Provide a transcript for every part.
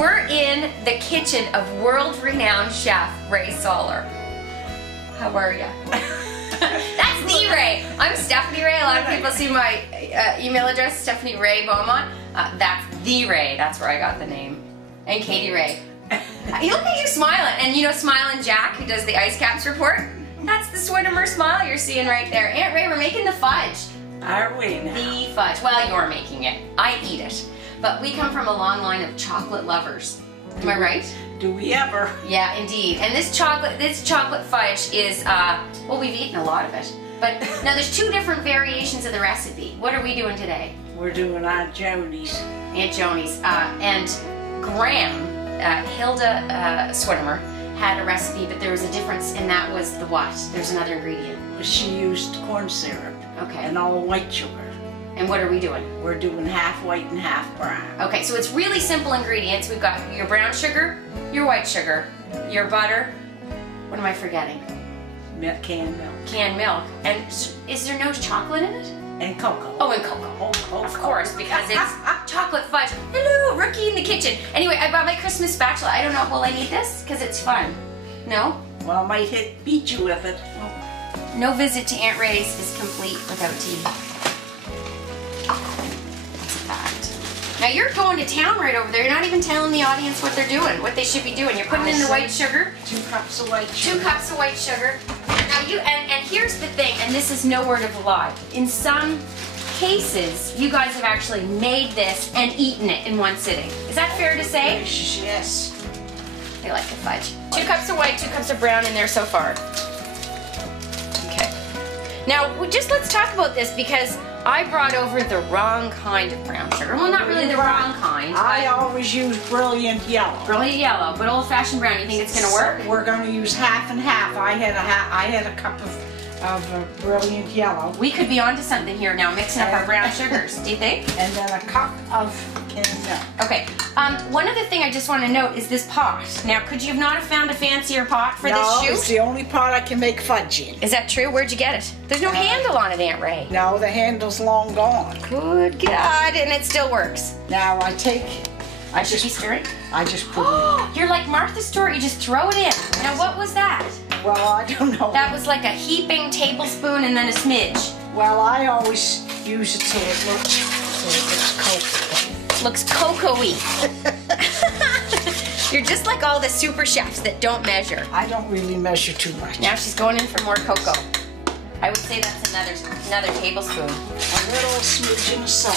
We're in the kitchen of world-renowned chef Rae Soller. How are ya? That's the Rae. I'm Stephanie Rae. A lot of people see my email address, Stephanie Beaumont. That's the Rae. That's where I got the name. And Katie Rae. You look at you smiling, and you know Smiling Jack, who does the ice caps report? That's the Swinimer smile you're seeing right there. Aunt Rae, we're making the fudge. Are we now? The fudge. Well, you're making it. I eat it. But we come from a long line of chocolate lovers. Am I right? Do we ever? Yeah, indeed. And this chocolate fudge is, well, we've eaten a lot of it. But now there's two different variations of the recipe. What are we doing today? We're doing Aunt Joni's. Aunt Joni's. And Graham, Hilda Swinimer, had a recipe, but there was a difference, and that was the what? There's another ingredient. She used corn syrup. Okay. And all white sugar. And what are we doing? We're doing half white and half brown. Okay, so it's really simple ingredients. We've got your brown sugar, your white sugar, your butter. What am I forgetting? Canned milk. Canned milk. And is there no chocolate in it? And cocoa. Oh, and cocoa. Oh, cocoa. Of course, because it's chocolate fudge. Hello, rookie in the kitchen. Anyway, I bought my Christmas spatula. I don't know, will I need this? Because it's fun. No? Well, I might beat you with it. No visit to Aunt Rae's is complete without tea. That's a fact. Now you're going to town right over there. You're not even telling the audience what they're doing, what they should be doing. You're putting in the white sugar. 2 cups of white sugar. 2 cups of white sugar. Now you, and here's the thing, and this is no word of a lie. In some cases, you guys have actually made this and eaten it in one sitting. Is that fair to say? Yes. I like the fudge. 2 cups of white, 2 cups of brown in there so far. Okay. Now, let's talk about this because I brought over the wrong kind of brown sugar. Well, not really the wrong kind. I always use brilliant yellow. Brilliant yellow, but old-fashioned brown. You think it's gonna work? We're going to use half and half. I had a cup of brilliant yellow. We could be onto something here now, mixing up our brown sugars. Do you think? And then a cup of canned milk. Okay. One other thing I just want to note is this pot. Now, could you not have found a fancier pot for this shoot? No, it's the only pot I can make fudge in. Is that true? Where'd you get it? There's no handle on it, Aunt Rae. No, the handle's long gone. Good God, and it still works. Now I just be stirring? I just put it in. You're like Martha Stewart, you just throw it in. Now, what was that? Well, I don't know. That was like a heaping tablespoon and then a smidge. Well, I always use it so it looks cocoa. Looks cocoa-y. You're just like all the super chefs that don't measure. I don't really measure too much. Now she's going in for more cocoa. I would say that's another tablespoon. A little smidgen of salt.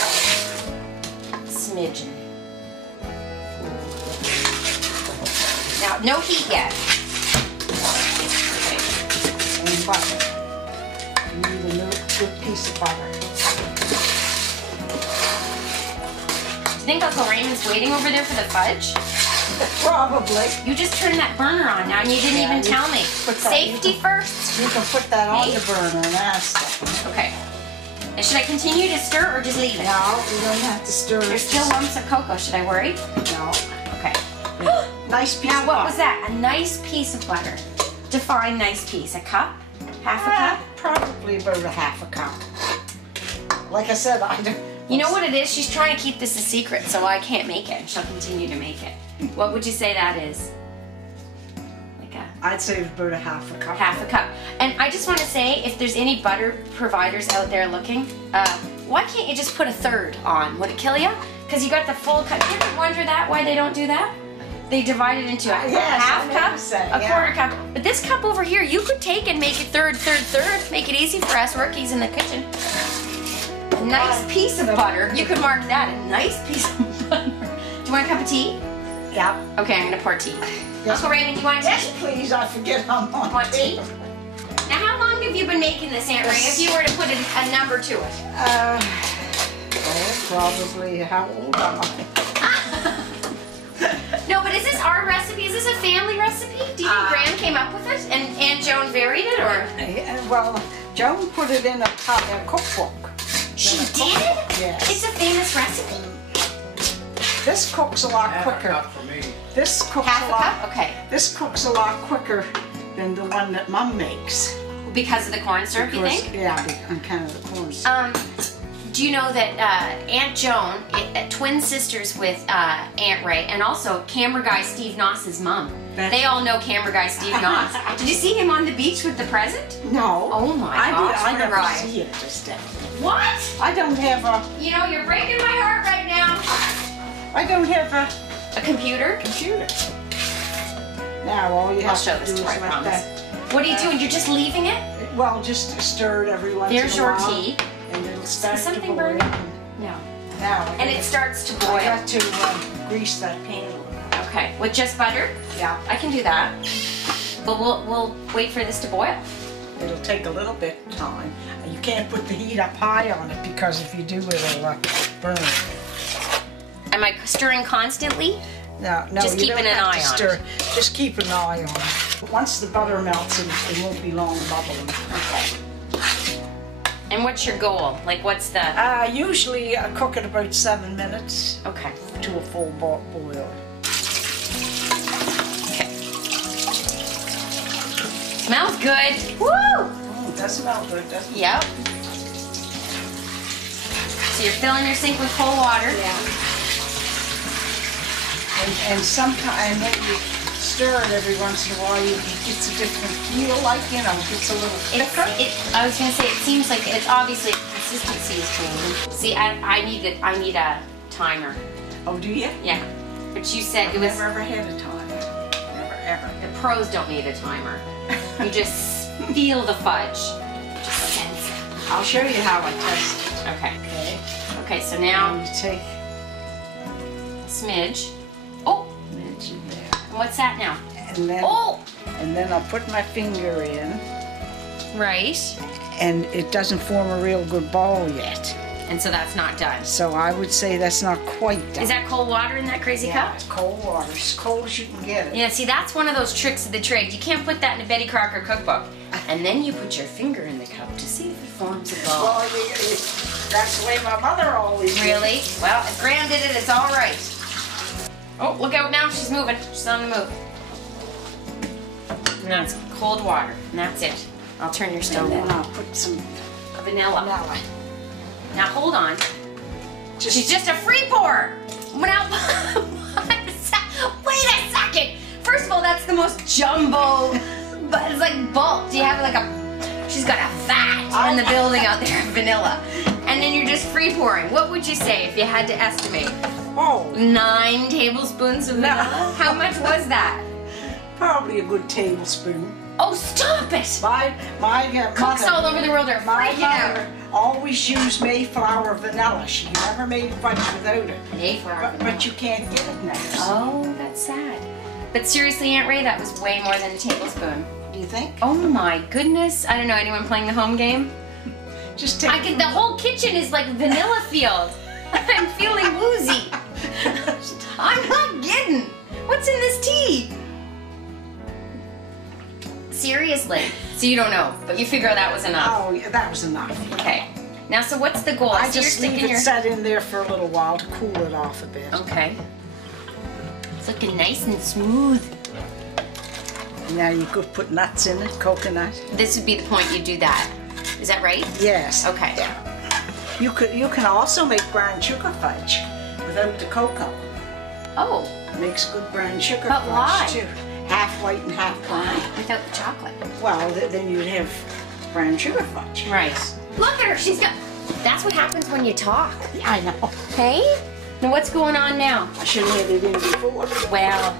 Smidgen. Now, no heat yet. And butter. You need a good piece of butter. Do you think Uncle Raymond's waiting over there for the fudge? Probably. You just turned that burner on now and you didn't even tell me. Safety first. You can put that on the burner and ask them. Okay. And should I continue to stir or just leave it? No, you don't have to stir it. There's still lumps of cocoa. Should I worry? No. Okay. Nice piece now, of what butter. was that? A nice piece of butter. Define nice piece. A cup? Half a cup? Probably about a half a cup. Like I said, I don't... You know what it is? She's trying to keep this a secret, so I can't make it. She'll continue to make it. What would you say that is? Like a... I'd say it's about a half a cup. Half a cup. And I just want to say, if there's any butter providers out there looking, why can't you just put a third on? Would it kill you? Because you got the full cup. You ever wonder that, why they don't do that? They divide it into a half cup, a quarter cup. But this cup over here, you could take and make it third. Make it easy for us rookies in the kitchen. A nice piece of butter. You could mark that, a nice piece of butter. Do you want a cup of tea? Yeah. Okay, I'm gonna pour tea. Yes. Uncle Raymond, do you want tea? Yes, please. I forget I'm on Want tea? Now, how long have you been making this, Aunt Rae, if you were to put a number to it? Probably, how old am I? No, but is this our recipe? Is this a family recipe? Do you think Graham came up with it and Aunt Joan varied it, or? Well, Joan put it in a cookbook. She did? Yes. It's a famous recipe. This cooks a lot quicker. Half a cup for me. This cooks Half a a lot. cup? Okay. This cooks a lot quicker than the one that Mum makes. Because of the corn syrup, you think? Yeah, on account of the corn syrup. do you know that Aunt Joan, twin sisters with Aunt Rae, and also camera guy Steve Noss's mom. They all know camera guy Steve Noss. Did you see him on the beach with the present? No. Oh my gosh, I what a never ride. see it, Stephanie. What? I don't have a... You know, you're breaking my heart right now. I don't have A computer? computer. Now all you have show to this do is to her, I let promise. that... What are you doing? You're just leaving it? Well, just stir it every once There's in a your while. tea. And it'll start Is to something boil. burning? No. Now, And it starts to I boil. got to grease that pan. Okay, with just butter? Yeah. I can do that. But we'll wait for this to boil. It'll take a little bit of time. You can't put the heat up high on it because if you do, it'll burn. Am I stirring constantly? No, Just you keeping don't an have eye to on stir. Just keep an eye on it. Once the butter melts, it won't be long bubbling. Okay. And what's your goal? Like, what's the... Usually I cook it about 7 minutes Okay. to a full boil. Okay. Smells good. Woo! Oh, it does smell good, doesn't it? Yep. So you're filling your sink with cold water. Yeah. And sometimes when you stir it every once in a while, it gets a different feel, like, you know, it gets a little thicker. I was gonna say, it seems like it's obviously consistency is changing. See, I need a timer. Oh, do you? Yeah. But you said I've it was... never ever had a timer. Never ever. The pros don't need a timer. You just feel the fudge. Just sense it. I'll show you how I test it. Okay. Okay. Okay, so now You take a smidge. Oh, mince in there, and what's that now? and then I'll put my finger in, Right. and it doesn't form a real good ball yet. And so that's not done. So I would say that's not quite done. Is that cold water in that crazy yeah, cup? it's cold water, as cold as you can get it. Yeah, see, that's one of those tricks of the trade. You can't put that in a Betty Crocker cookbook. And then you put your finger in the cup to see if it forms a ball. Well, that's the way my mother always did. Really? Well, if Graham did it, it's all right. Oh, look out now. She's moving. She's on the move. Now it's cold water, and that's it. I'll turn your And stove then on. I'll put some Vanilla. vanilla. Now hold on. She's just a free pour. Now, wait a second. First of all, that's the most jumbo, but it's like bulk. Do you have like a? She's got a vat in the building out there of vanilla, and then you're just free pouring. What would you say if you had to estimate? Oh, 9 tablespoons of vanilla. How much was that? probably a good tablespoon. Oh, stop it! My Cooks mother, all over the world are my freaking out. mother always used Mayflower vanilla. She never made fudge without it. Mayflower. But you can't get it now. Oh, that's sad. But seriously, Aunt Rae, that was way more than a tablespoon. Do you think? Oh my goodness. I don't know, anyone playing the home game? Just take. The whole kitchen is like vanilla field. I'm feeling woozy. I'm not kidding. What's in this tea? Seriously. So you don't know, but you figure that was enough. Oh, yeah, that was enough. Okay. Now, so what's the goal? I So you're just leave sticking it your... set in there for a little while to cool it off a bit. Okay. It's looking nice and smooth. Now you could put nuts in it, coconut. This would be the point you do that. Is that right? Yes. Okay. Yeah. You can also make brown sugar fudge without the cocoa. Oh, Makes good brown sugar But fudge why? too. Half white and half brown. without the chocolate. Well, then you'd have brown sugar fudge. Right. Look at her. She's got... That's what happens when you talk. Yeah, I know. Hey? Now what's going on now? I should have had it in before. Well,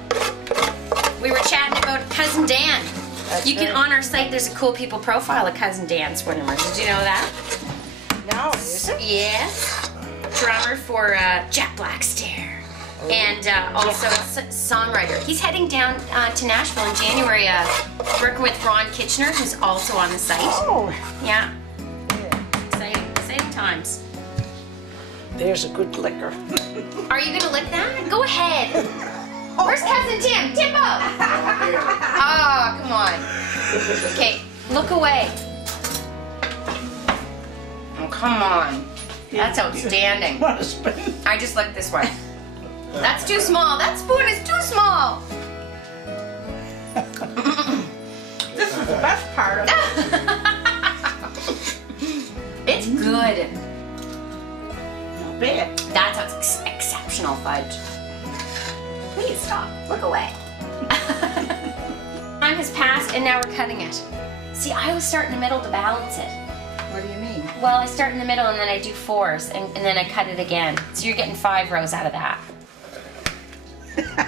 we were chatting about Cousin Dan. That's You can, right. on our site, there's a cool people profile of Cousin Dan Swinimer. Did you know that? No, is it? Yes. Drummer for Jack Blackstare. And also a songwriter. He's heading down to Nashville in January, working with Ron Kitchener, who's also on the site. Oh, Yeah, yeah. exciting times. There's a good liquor. Are you gonna lick that? Go ahead. Where's Cousin Tim? Timbo! Oh, come on. Okay, look away. Oh, come on. That's outstanding. Want a spoon? I just looked this way. That's too small. That spoon is too small. This is the best part of it. It's good. little bit. That sounds exceptional, Fudge. Please stop. Look away. Time has passed and now we're cutting it. See, I always start in the middle to balance it. What do you mean? Well, I start in the middle and then I do 4s and then I cut it again. So you're getting 5 rows out of that.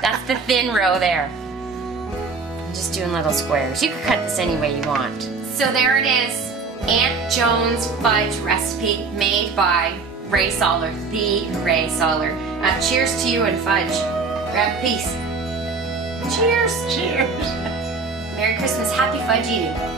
That's the thin row there. I'm just doing little squares. You can cut this any way you want. So there it is. Aunt Joan's fudge recipe made by Rae Soller, the Rae Soller. Cheers to you and Fudge. Grab a piece. Cheers. Cheers. Merry Christmas. Happy fudge eating.